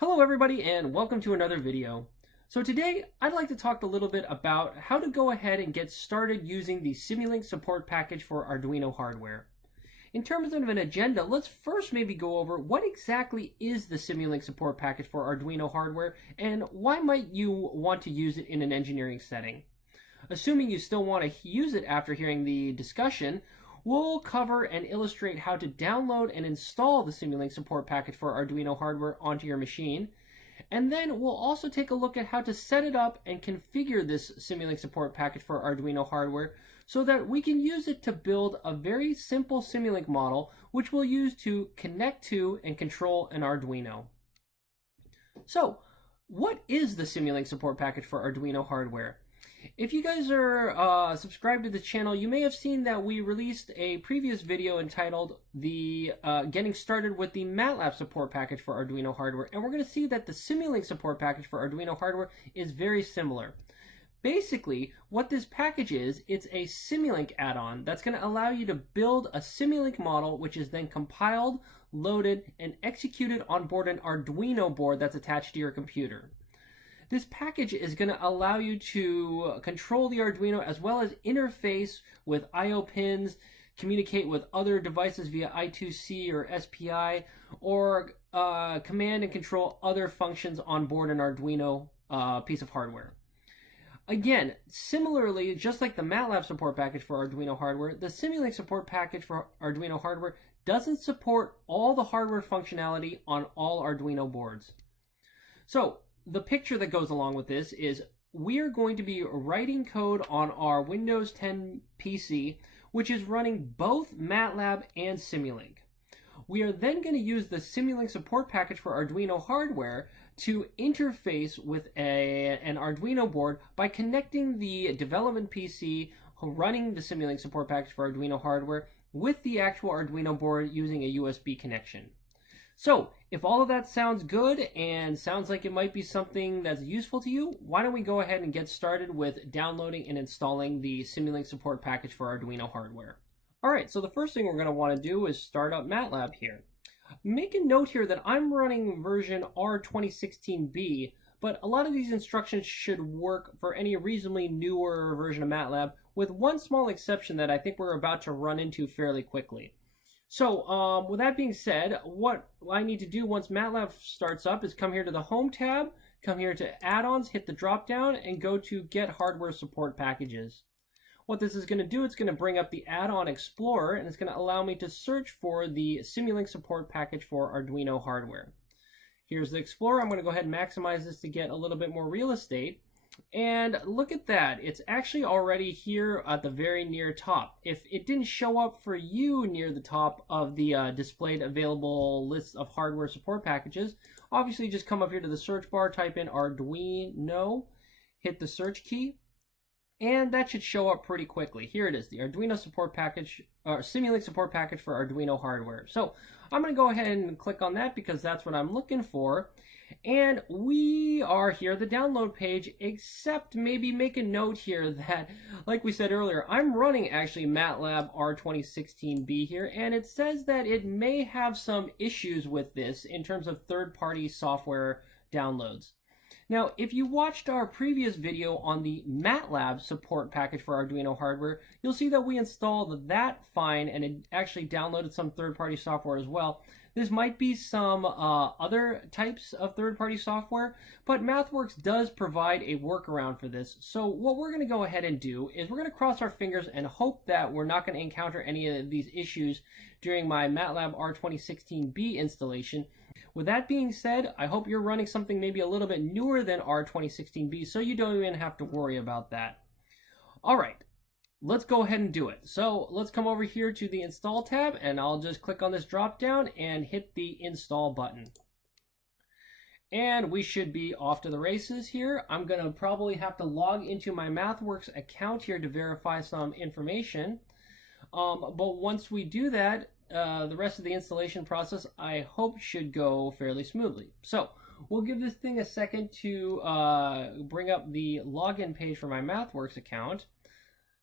Hello everybody and welcome to another video. So today I'd like to talk a little bit about how to go ahead and get started using the Simulink support package for Arduino hardware. In terms of an agenda, let's first maybe go over what exactly is the Simulink support package for Arduino hardware and why might you want to use it in an engineering setting. Assuming you still want to use it after hearing the discussion, we'll cover and illustrate how to download and install the Simulink support package for Arduino hardware onto your machine. And then we'll also take a look at how to set it up and configure this Simulink support package for Arduino hardware so that we can use it to build a very simple Simulink model which we'll use to connect to and control an Arduino. So, what is the Simulink support package for Arduino hardware? If you guys are subscribed to the channel, you may have seen that we released a previous video entitled Getting Started with the MATLAB support package for Arduino hardware, and we're going to see that the Simulink support package for Arduino hardware is very similar. Basically, what this package is, it's a Simulink add-on that's going to allow you to build a Simulink model which is then compiled, loaded, and executed on board an Arduino board that's attached to your computer. This package is going to allow you to control the Arduino as well as interface with I/O pins, communicate with other devices via I2C or SPI, or command and control other functions on board an Arduino piece of hardware. Again, similarly, just like the MATLAB support package for Arduino hardware, the Simulink support package for Arduino hardware doesn't support all the hardware functionality on all Arduino boards. So, the picture that goes along with this is we are going to be writing code on our Windows 10 PC, which is running both MATLAB and Simulink. We are then going to use the Simulink support package for Arduino hardware to interface with an Arduino board by connecting the development PC running the Simulink support package for Arduino hardware with the actual Arduino board using a USB connection. So, if all of that sounds good and sounds like it might be something that's useful to you, why don't we go ahead and get started with downloading and installing the Simulink support package for Arduino hardware. Alright, so the first thing we're going to want to do is start up MATLAB here. Make a note here that I'm running version R2016B, but a lot of these instructions should work for any reasonably newer version of MATLAB, with one small exception that I think we're about to run into fairly quickly. So, with that being said, what I need to do once MATLAB starts up is come here to the Home tab, come here to Add-ons, hit the drop-down, and go to Get Hardware Support Packages. What this is going to do, it's going to bring up the Add-on Explorer, and it's going to allow me to search for the Simulink support package for Arduino hardware. Here's the Explorer. I'm going to go ahead and maximize this to get a little bit more real estate. And look at that, it's actually already here at the very near top. If it didn't show up for you near the top of the displayed available list of hardware support packages, obviously just come up here to the search bar, type in Arduino, hit the search key, and that should show up pretty quickly. Here it is, the Arduino support package, or Simulink support package for Arduino hardware. So I'm going to go ahead and click on that because that's what I'm looking for. And we are here at the download page, except maybe make a note here that, like we said earlier, I'm running actually MATLAB R2016B here, and it says that it may have some issues with this in terms of third-party software downloads. Now, if you watched our previous video on the MATLAB support package for Arduino hardware, you'll see that we installed that fine and it actually downloaded some third-party software as well. This might be some other types of third-party software, but MathWorks does provide a workaround for this. So what we're going to go ahead and do is we're going to cross our fingers and hope that we're not going to encounter any of these issues during my MATLAB R2016B installation. With that being said, I hope you're running something maybe a little bit newer than R2016B, so you don't even have to worry about that. Alright, let's go ahead and do it. So let's come over here to the Install tab, and I'll just click on this drop down and hit the Install button. And we should be off to the races here. I'm going to probably have to log into my MathWorks account here to verify some information. But once we do that, the rest of the installation process, I hope, should go fairly smoothly. So we'll give this thing a second to bring up the login page for my MathWorks account.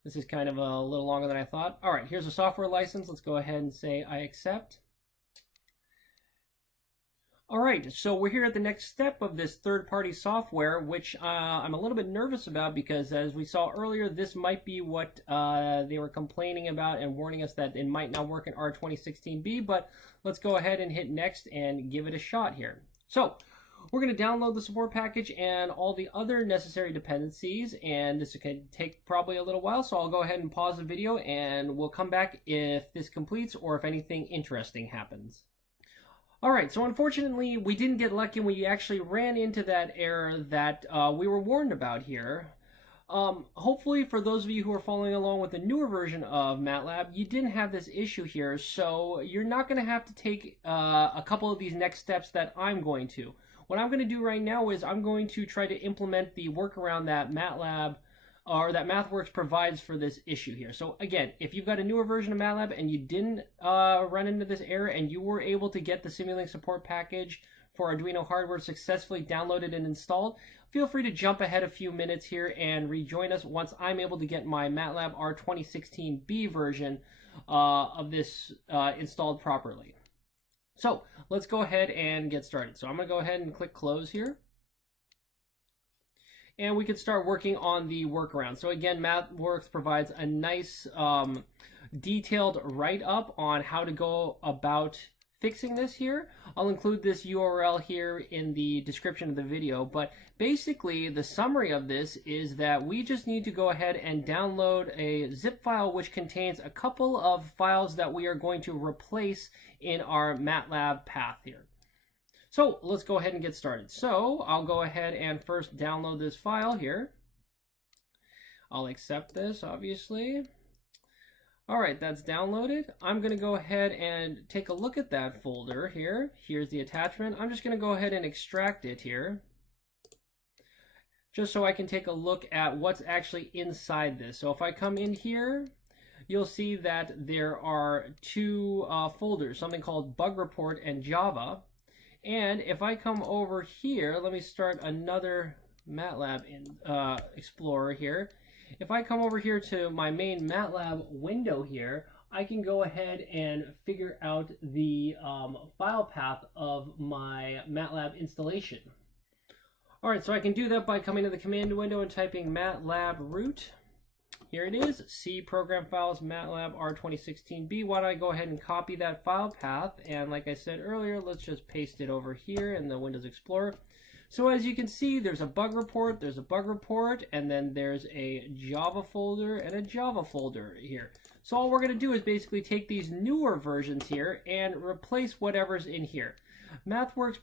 This is kind of a little longer than I thought. All right, here's a software license. Let's go ahead and say I accept. Alright, so we're here at the next step of this third-party software, which I'm a little bit nervous about because, as we saw earlier, this might be what they were complaining about and warning us that it might not work in R2016B, but let's go ahead and hit next and give it a shot here. So, we're going to download the support package and all the other necessary dependencies, and this can take probably a little while, so I'll go ahead and pause the video and we'll come back if this completes or if anything interesting happens. Alright, so unfortunately we didn't get lucky and we actually ran into that error that we were warned about here. Hopefully for those of you who are following along with the newer version of MATLAB, you didn't have this issue here, so you're not going to have to take a couple of these next steps that I'm going to. What I'm going to do right now is I'm going to try to implement the workaround that MATLAB or that MathWorks provides for this issue here. So again, if you've got a newer version of MATLAB and you didn't run into this error and you were able to get the Simulink support package for Arduino hardware successfully downloaded and installed, feel free to jump ahead a few minutes here and rejoin us once I'm able to get my MATLAB R2016B version of this installed properly. So let's go ahead and get started. So I'm going to go ahead and click close here. And we can start working on the workaround. So again, MathWorks provides a nice detailed write-up on how to go about fixing this here. I'll include this URL here in the description of the video, but basically the summary of this is that we just need to go ahead and download a zip file which contains a couple of files that we are going to replace in our MATLAB path here. So let's go ahead and get started. So I'll go ahead and first download this file here. I'll accept this, obviously. All right, that's downloaded. I'm going to go ahead and take a look at that folder here. Here's the attachment. I'm just going to go ahead and extract it here, just so I can take a look at what's actually inside this. So if I come in here, you'll see that there are two folders, something called Bug Report and Java. And if I come over here, let me start another MATLAB Explorer here. If I come over here to my main MATLAB window here, I can go ahead and figure out the file path of my MATLAB installation. Alright, so I can do that by coming to the command window and typing MATLAB root. Here it is, C program files MATLAB R2016B. Why don't I go ahead and copy that file path, and like I said earlier, let's just paste it over here in the Windows Explorer. So as you can see, there's a bug report, and then there's a Java folder and a Java folder here. So all we're going to do is basically take these newer versions here and replace whatever's in here. MathWorks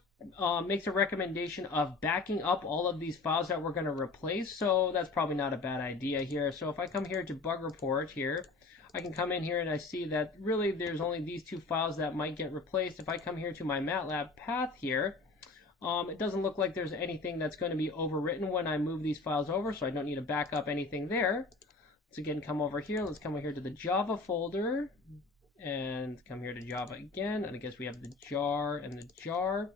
makes a recommendation of backing up all of these files that we're going to replace, so that's probably not a bad idea here. So if I come here to Bug Report here, I can come in here and I see that really there's only these two files that might get replaced. If I come here to my MATLAB path here, it doesn't look like there's anything that's going to be overwritten when I move these files over, so I don't need to back up anything there. Let's again come over here. Let's come over here to the Java folder and come here to Java again, and I guess we have the jar and the jar.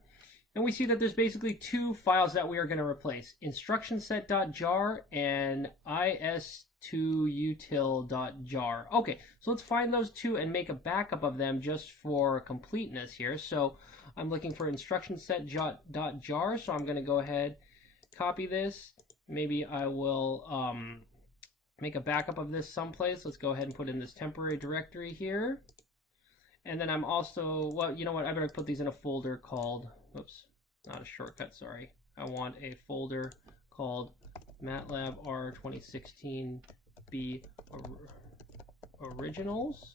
And we see that there's basically two files that we are going to replace, instructionset.jar and is2util.jar. Okay, so let's find those two and make a backup of them just for completeness here. So I'm looking for instructionset.jar, so I'm going to go ahead, copy this. Maybe I will make a backup of this someplace. Let's go ahead and put in this temporary directory here. And then I'm also, well, you know what, I better put these in a folder called, oops, not a shortcut, sorry. I want a folder called MATLAB R2016B Originals.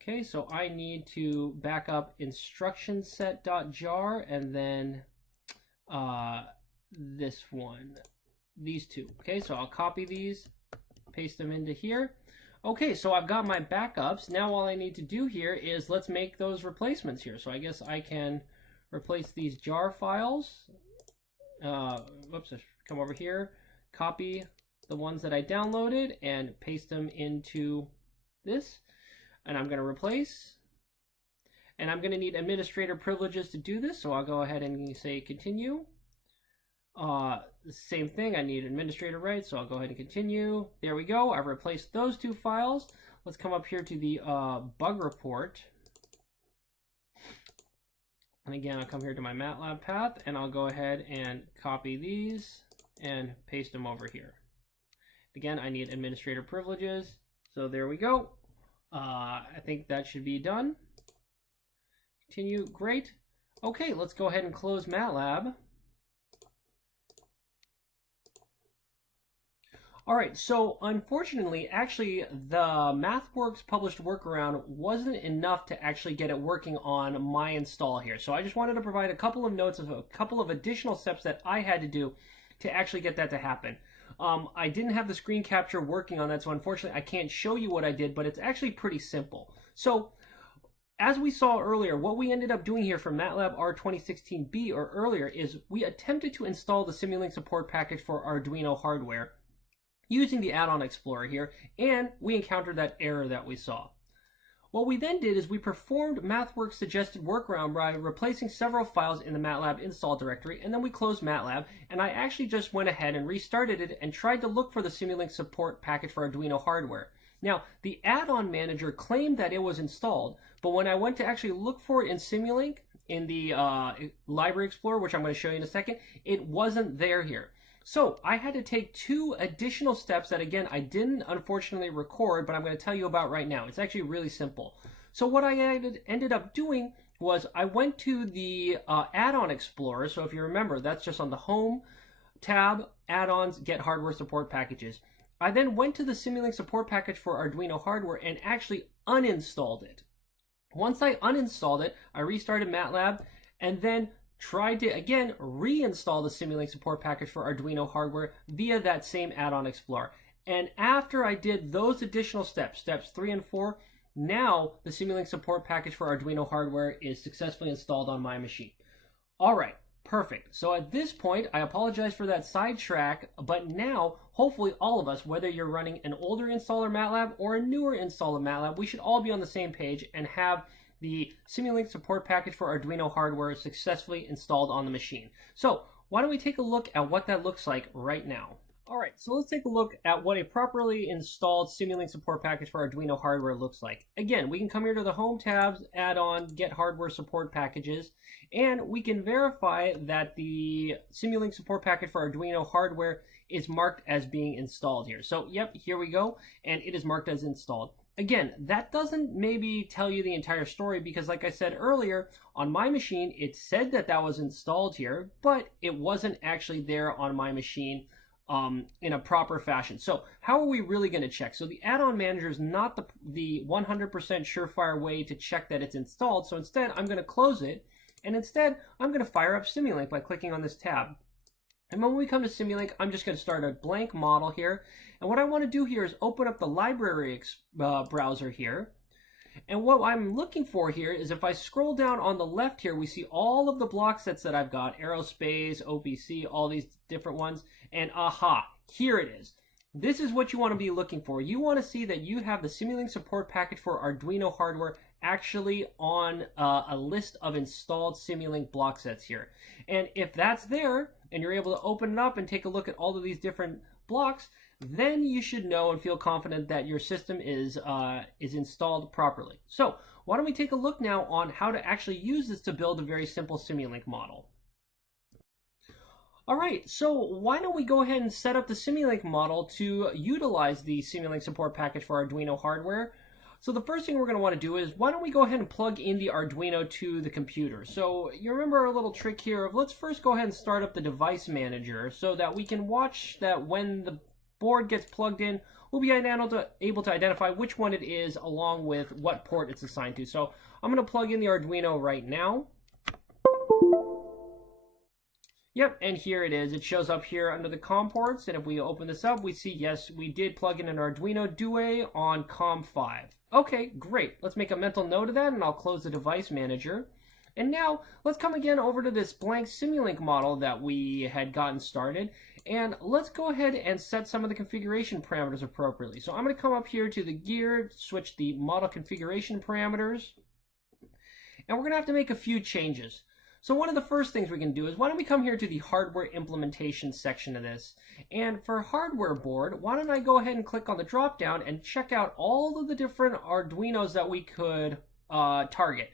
Okay, so I need to back up instructionset.jar and then this one, these two. Okay, so I'll copy these, paste them into here. Okay, so I've got my backups. Now all I need to do here is let's make those replacements here. So I guess I can replace these jar files. Whoops, come over here, copy the ones that I downloaded and paste them into this. And I'm going to replace. And I'm going to need administrator privileges to do this. So I'll go ahead and say continue. The same thing, I need administrator rights, so I'll go ahead and continue. There we go, I've replaced those two files. Let's come up here to the bug report. And again, I'll come here to my MATLAB path and I'll go ahead and copy these and paste them over here. Again, I need administrator privileges. So there we go. I think that should be done. Continue, great. Okay, let's go ahead and close MATLAB. All right, so unfortunately, actually, the MathWorks published workaround wasn't enough to actually get it working on my install here. So I just wanted to provide a couple of notes of a couple of additional steps that I had to do to actually get that to happen. I didn't have the screen capture working on that, so unfortunately I can't show you what I did, but it's actually pretty simple. So as we saw earlier, what we ended up doing here for MATLAB R2016B or earlier is we attempted to install the Simulink support package for Arduino hardware using the add-on explorer here, and we encountered that error that we saw. What we then did is we performed MathWorks' suggested workaround by replacing several files in the MATLAB install directory, and then we closed MATLAB, and I actually just went ahead and restarted it and tried to look for the Simulink support package for Arduino hardware. Now, the add-on manager claimed that it was installed, but when I went to actually look for it in Simulink, in the Library Explorer, which I'm going to show you in a second, it wasn't there here. So I had to take two additional steps that, again, I didn't unfortunately record, but I'm going to tell you about right now. It's actually really simple. So what I ended up doing was I went to the add-on explorer. So if you remember, that's just on the home tab, add-ons, get hardware support packages. I then went to the Simulink support package for Arduino hardware and actually uninstalled it. Once I uninstalled it, I restarted MATLAB and then tried to, again, reinstall the Simulink support package for Arduino hardware via that same add-on explorer. And after I did those additional steps, steps 3 and 4, now the Simulink support package for Arduino hardware is successfully installed on my machine. All right, perfect. So at this point, I apologize for that sidetrack, but now, hopefully all of us, whether you're running an older installer MATLAB or a newer installer MATLAB, we should all be on the same page and have the Simulink support package for Arduino hardware successfully installed on the machine. So why don't we take a look at what that looks like right now. All right, so let's take a look at what a properly installed Simulink support package for Arduino hardware looks like. Again, we can come here to the Home tabs, Add-on, Get Hardware Support Packages, and we can verify that the Simulink support package for Arduino hardware is marked as being installed here. So, yep, here we go, and it is marked as installed. Again, that doesn't maybe tell you the entire story because, like I said earlier, on my machine, it said that that was installed here, but it wasn't actually there on my machine in a proper fashion. So how are we really going to check? So the add-on manager is not the 100% surefire way to check that it's installed. So instead, I'm going to close it, and instead, I'm going to fire up Simulink by clicking on this tab. And when we come to Simulink, I'm just going to start a blank model here. And what I want to do here is open up the library browser here. And what I'm looking for here is if I scroll down on the left here, we see all of the block sets that I've got, Aerospace, OPC, all these different ones. And aha, here it is. This is what you want to be looking for. You want to see that you have the Simulink support package for Arduino hardware actually on a list of installed Simulink block sets here. And if that's there, and you're able to open it up and take a look at all of these different blocks, then you should know and feel confident that your system is installed properly. So why don't we take a look now on how to actually use this to build a very simple Simulink model. All right, so why don't we go ahead and set up the Simulink model to utilize the Simulink support package for Arduino hardware. So the first thing we're going to want to do is, why don't we go ahead and plug in the Arduino to the computer. So you remember our little trick here of, let's first go ahead and start up the device manager so that we can watch that when the board gets plugged in, we'll be able to identify which one it is along with what port it's assigned to. So I'm going to plug in the Arduino right now. Yep, and here it is. It shows up here under the COM ports, and if we open this up, we see, yes, we did plug in an Arduino Due on COM 5. Okay, great. Let's make a mental note of that, and I'll close the device manager. And now, let's come again over to this blank Simulink model that we had gotten started, and let's go ahead and set some of the configuration parameters appropriately. So I'm going to come up here to the gear, switch the model configuration parameters, and we're going to have to make a few changes. So one of the first things we can do is, why don't we come here to the hardware implementation section of this, and for hardware board, why don't I go ahead and click on the drop down and check out all of the different Arduinos that we could target.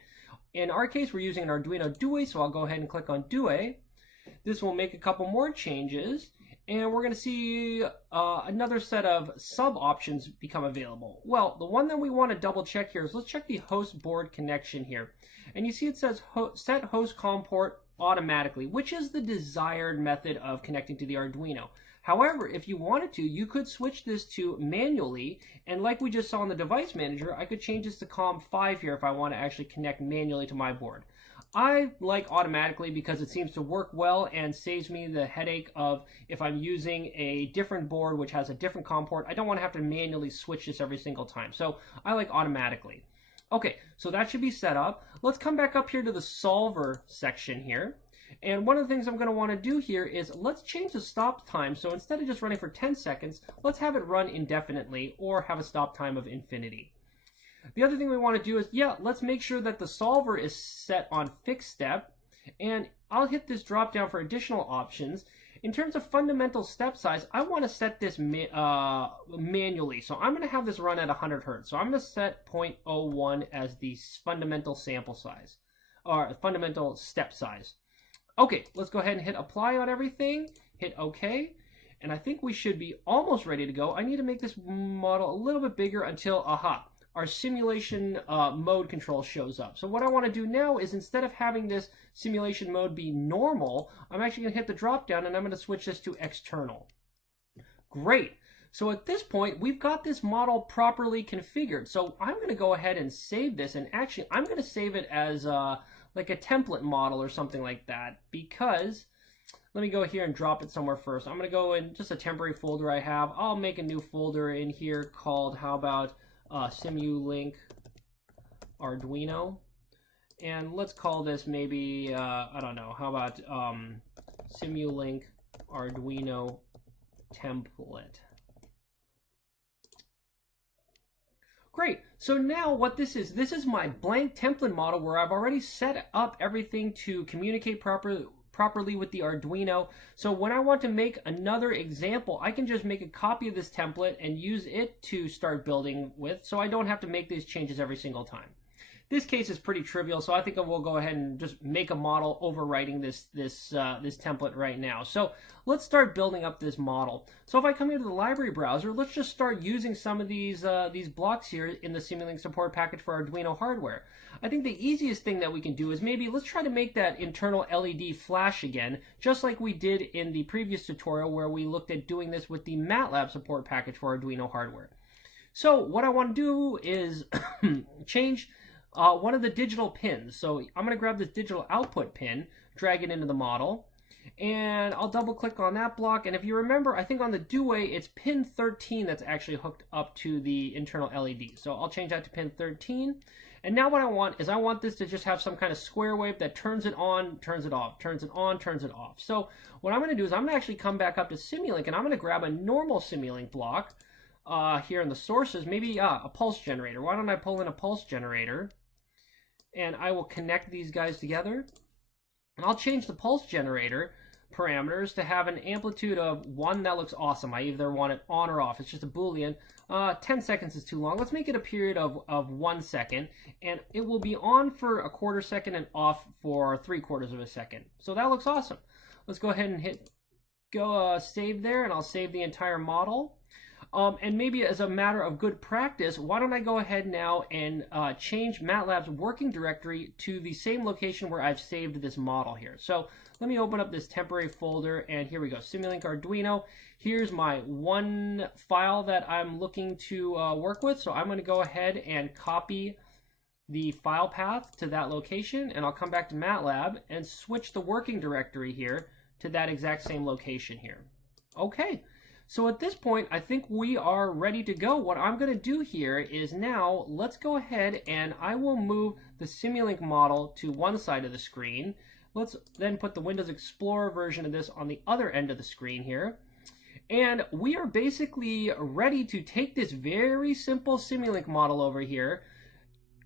In our case, we're using an Arduino Due, so I'll go ahead and click on Due. This will make a couple more changes, and we're going to see another set of sub options become available. Well, the one that we want to double check here is let's check the host board connection here. And you see it says set host COM port automatically, which is the desired method of connecting to the Arduino. However, if you wanted to, you could switch this to manually, and like we just saw in the device manager, I could change this to COM5 here if I want to actually connect manually to my board. I like automatically because it seems to work well and saves me the headache of if I'm using a different board which has a different COM port, I don't want to have to manually switch this every single time. So I like automatically. Okay, so that should be set up. Let's come back up here to the solver section here. And one of the things I'm going to want to do here is let's change the stop time. So instead of just running for 10 seconds, let's have it run indefinitely or have a stop time of infinity. The other thing we want to do is, let's make sure that the solver is set on fixed step. And I'll hit this drop down for additional options. In terms of fundamental step size, I want to set this manually. So I'm going to have this run at 100 Hertz. So I'm going to set 0.01 as the fundamental sample size, or fundamental step size. Okay, let's go ahead and hit apply on everything, hit OK, and I think we should be almost ready to go. I need to make this model a little bit bigger until, our simulation mode control shows up. So what I want to do now is instead of having this simulation mode be normal, I'm actually going to hit the drop down and I'm going to switch this to external. Great. So at this point, we've got this model properly configured. So I'm going to go ahead and save this, and actually I'm going to save it as like a template model or something like that, because let me go here and drop it somewhere first. I'm going to go in just a temporary folder I have. I'll make a new folder in here called, how about Simulink Arduino, and let's call this maybe I don't know, how about Simulink Arduino template. Great. So now what this is my blank template model where I've already set up everything to communicate properly with the Arduino. So when I want to make another example, I can just make a copy of this template and use it to start building with, so I don't have to make these changes every single time. This case is pretty trivial, so I think we'll go ahead and just make a model overwriting this template right now. So let's start building up this model. So if I come here to the library browser, let's just start using some of these blocks here in the Simulink support package for Arduino hardware. I think the easiest thing that we can do is maybe let's try to make that internal LED flash again, just like we did in the previous tutorial where we looked at doing this with the MATLAB support package for Arduino hardware. So what I want to do is change one of the digital pins. So I'm going to grab this digital output pin, drag it into the model, and I'll double click on that block. And if you remember, I think on the Due, it's pin 13 that's actually hooked up to the internal LED. So I'll change that to pin 13. And now what I want is I want this to just have some kind of square wave that turns it on, turns it off, turns it on, turns it off. So what I'm going to do is I'm going to actually come back up to Simulink, and I'm going to grab a normal Simulink block here in the sources, maybe a pulse generator. Why don't I pull in a pulse generator? And I will connect these guys together. And I'll change the pulse generator parameters to have an amplitude of 1. That looks awesome. I either want it on or off. It's just a Boolean. 10 seconds is too long. Let's make it a period of 1 second. And it will be on for a quarter second and off for 3/4 of a second. So that looks awesome. Let's go ahead and hit save there, and I'll save the entire model. And maybe as a matter of good practice, why don't I go ahead now and change MATLAB's working directory to the same location where I've saved this model here. So let me open up this temporary folder, and here we go, Simulink Arduino. Here's my one file that I'm looking to work with. So I'm going to go ahead and copy the file path to that location, and I'll come back to MATLAB and switch the working directory here to that exact same location here. Okay. So at this point, I think we are ready to go. What I'm going to do here is now, let's go ahead and I will move the Simulink model to one side of the screen. Let's then put the Windows Explorer version of this on the other end of the screen here. And we are basically ready to take this very simple Simulink model over here,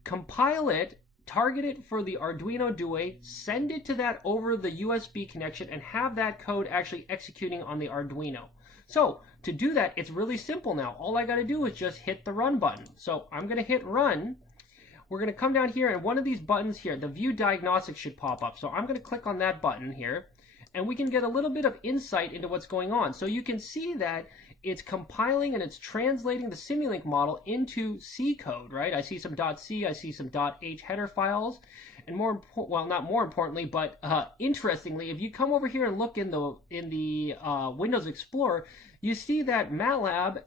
compile it, target it for the Arduino Due, send it to that over the USB connection, and have that code actually executing on the Arduino. So to do that, it's really simple now. All I got to do is just hit the run button. So I'm going to hit run. we're going to come down here, and one of these buttons here, the View Diagnostics, should pop up. So I'm going to click on that button here, and we can get a little bit of insight into what's going on. So you can see that it's compiling and it's translating the Simulink model into C code, right? I see some .c, I see some .h header files, and not more importantly, but interestingly, if you come over here and look in the Windows Explorer, you see that MATLAB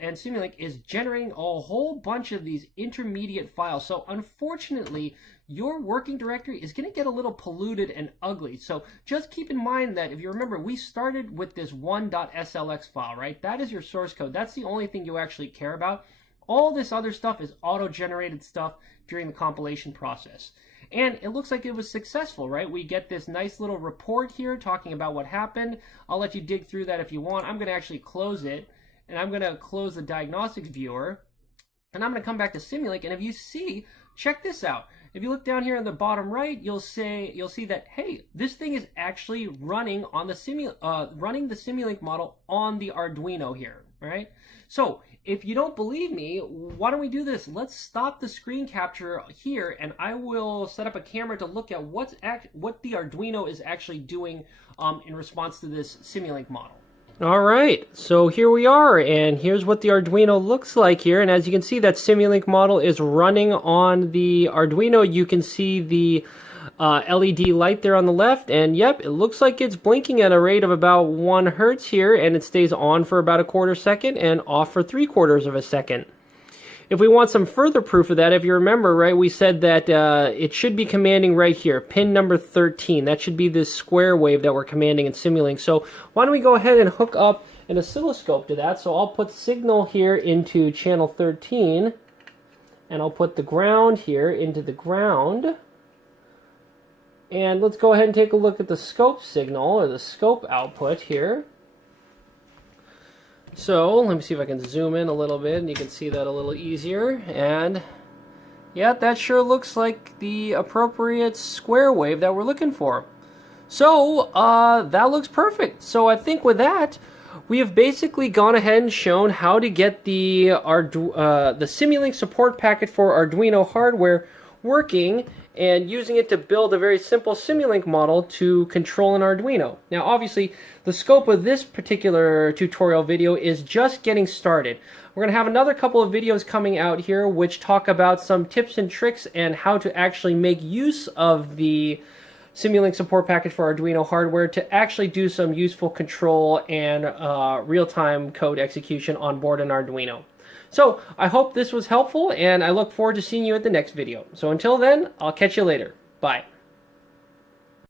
and Simulink is generating a whole bunch of these intermediate files. So unfortunately, your working directory is going to get a little polluted and ugly. So just keep in mind that if you remember, we started with this 1.slx file, right? That is your source code. That's the only thing you actually care about. All this other stuff is auto-generated stuff during the compilation process. And it looks like it was successful, right? We get this nice little report here talking about what happened. I'll let you dig through that if you want. I'm going to actually close it, and I'm going to close the diagnostics viewer, and I'm going to come back to Simulink. And if you see, check this out. If you look down here in the bottom right, you'll see that, hey, this thing is actually running on the running the Simulink model on the Arduino here, right? So if you don't believe me, why don't we do this? Let's stop the screen capture here, and I will set up a camera to look at what the Arduino is actually doing in response to this Simulink model. All right, so here we are, and here's what the Arduino looks like here. And as you can see, that Simulink model is running on the Arduino. You can see the LED light there on the left, and yep, it looks like it's blinking at a rate of about 1 hertz here, and it stays on for about 1/4 second and off for 3/4 of a second. If we want some further proof of that, if you remember, right, we said that it should be commanding right here, pin number 13. That should be this square wave that we're commanding in Simulink. So why don't we go ahead and hook up an oscilloscope to that. So I'll put signal here into channel 13, and I'll put the ground here into the ground. And let's go ahead and take a look at the scope signal, or the scope output here. So let me see if I can zoom in a little bit, and you can see that a little easier. And yeah, that sure looks like the appropriate square wave that we're looking for. So that looks perfect. So I think with that, we have basically gone ahead and shown how to get the Simulink support packet for Arduino hardware working, and using it to build a very simple Simulink model to control an Arduino. Now obviously, the scope of this particular tutorial video is just getting started. We're going to have another couple of videos coming out here which talk about some tips and tricks and how to actually make use of the Simulink support package for Arduino hardware to actually do some useful control and real-time code execution on board an Arduino. So I hope this was helpful, and I look forward to seeing you at the next video. So until then, I'll catch you later. Bye.